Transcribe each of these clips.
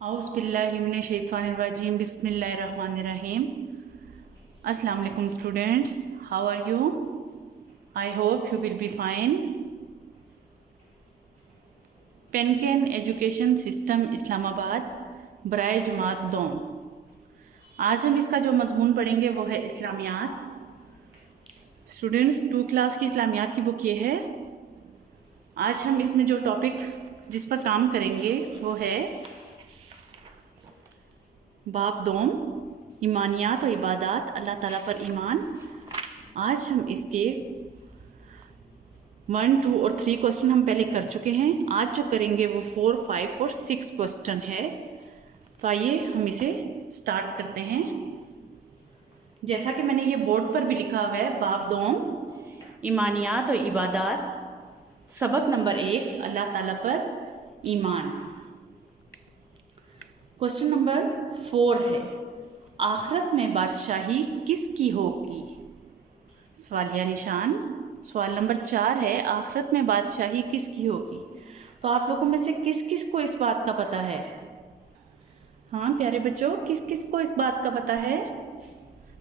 Auzubillahiminash-shaytanir-rajim. Bismillahir-rahmanir-rahim. Assalamu alaikum students. How are you? I hope you will be fine. पेनकेन education system Islamabad बराए जमात दोम। आज हम इसका जो मज़मून पढ़ेंगे वो है इस्लामियात। स्टूडेंट्स 2 क्लास की इस्लामियात की बुक ये है। आज हम इसमें जो टॉपिक जिस पर काम करेंगे वो है बाब दोम, ईमानियात और इबादात, अल्लाह ताला पर ईमान। आज हम इसके 1, 2 और 3 क्वेश्चन हम पहले कर चुके हैं। आज जो करेंगे वो 4, 5 और 6 क्वेश्चन है। तो आइए हम इसे स्टार्ट करते हैं। जैसा कि मैंने ये बोर्ड पर भी लिखा हुआ है, बाब दोम, ईमानियात और इबादात, सबक नंबर 1, अल्लाह ताला पर ईमान। क्वेश्चन नंबर 4 है, आखिरत में बादशाही किसकी होगी? सवालिया निशान। सवाल नंबर 4 है, आखिरत में बादशाही किसकी होगी? तो आप लोगों में से किस किस को इस बात का पता है? हाँ प्यारे बच्चों, किस किस को इस बात का पता है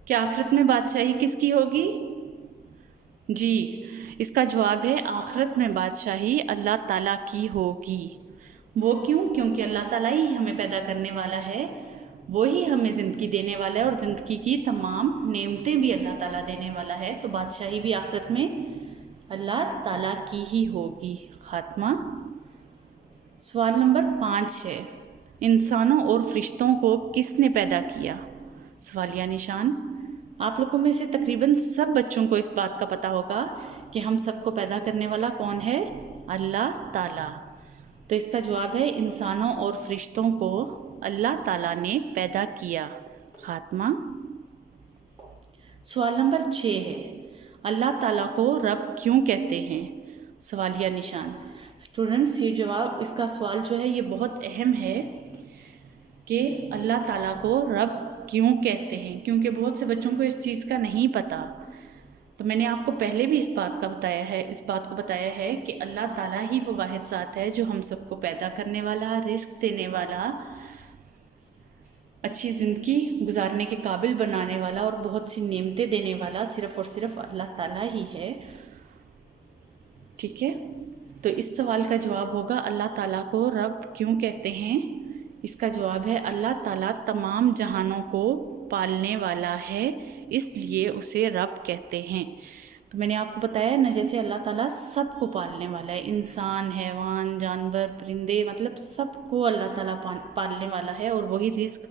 कि आखिरत में बादशाही किसकी होगी? जी, इसका जवाब है आखिरत में बादशाही अल्लाह ताला की होगी। वो क्यों? क्योंकि अल्लाह ताला ही हमें पैदा करने वाला है, वो ही हमें ज़िंदगी देने वाला है और ज़िंदगी की तमाम नेमतें भी अल्लाह ताला देने वाला है। तो बादशाही भी आखिरत में अल्लाह ताला की ही होगी। खात्मा। सवाल नंबर 5 है, इंसानों और फरिश्तों को किसने पैदा किया? सवालिया निशान। आप लोगों में से तकरीबन सब बच्चों को इस बात का पता होगा कि हम सबको पैदा करने वाला कौन है? अल्लाह ताला। तो इसका जवाब है इंसानों और फरिश्तों को अल्लाह ताला ने पैदा किया। खात्मा। सवाल नंबर 6 है, अल्लाह ताला को रब क्यों कहते हैं? सवालिया निशान। स्टूडेंट्स, ये जवाब, इसका सवाल जो है ये बहुत अहम है कि अल्लाह ताला को रब क्यों कहते हैं, क्योंकि बहुत से बच्चों को इस चीज़ का नहीं पता। तो मैंने आपको पहले भी इस बात को बताया है कि अल्लाह ताला ही वो वाहिद ज़ात है जो हम सबको पैदा करने वाला, रिस्क देने वाला, अच्छी ज़िंदगी गुजारने के काबिल बनाने वाला और बहुत सी नेमतें देने वाला सिर्फ़ और सिर्फ अल्लाह ताला ही है। ठीक है, तो इस सवाल का जवाब होगा अल्लाह ताला को रब क्यों कहते हैं? इसका जवाब है अल्लाह ताला तमाम जहानों को पालने वाला है, इसलिए उसे रब कहते हैं। तो मैंने आपको बताया ना, जैसे अल्लाह ताला सबको पालने वाला है, इंसान, हैवान, जानवर, परिंदे, मतलब सबको अल्लाह ताला पालने वाला है और वही रिस्क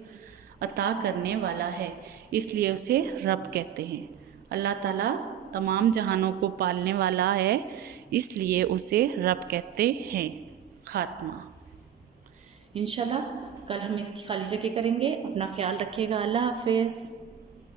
अता करने वाला है, इसलिए उसे रब कहते हैं। अल्लाह ताला तमाम जहानों को पालने वाला है, इसलिए उसे रब कहते हैं। खात्मा। इंशाल्लाह कल हम इसकी खाली जगह करेंगे। अपना ख्याल रखिएगा। अल्लाह हाफ़िज़।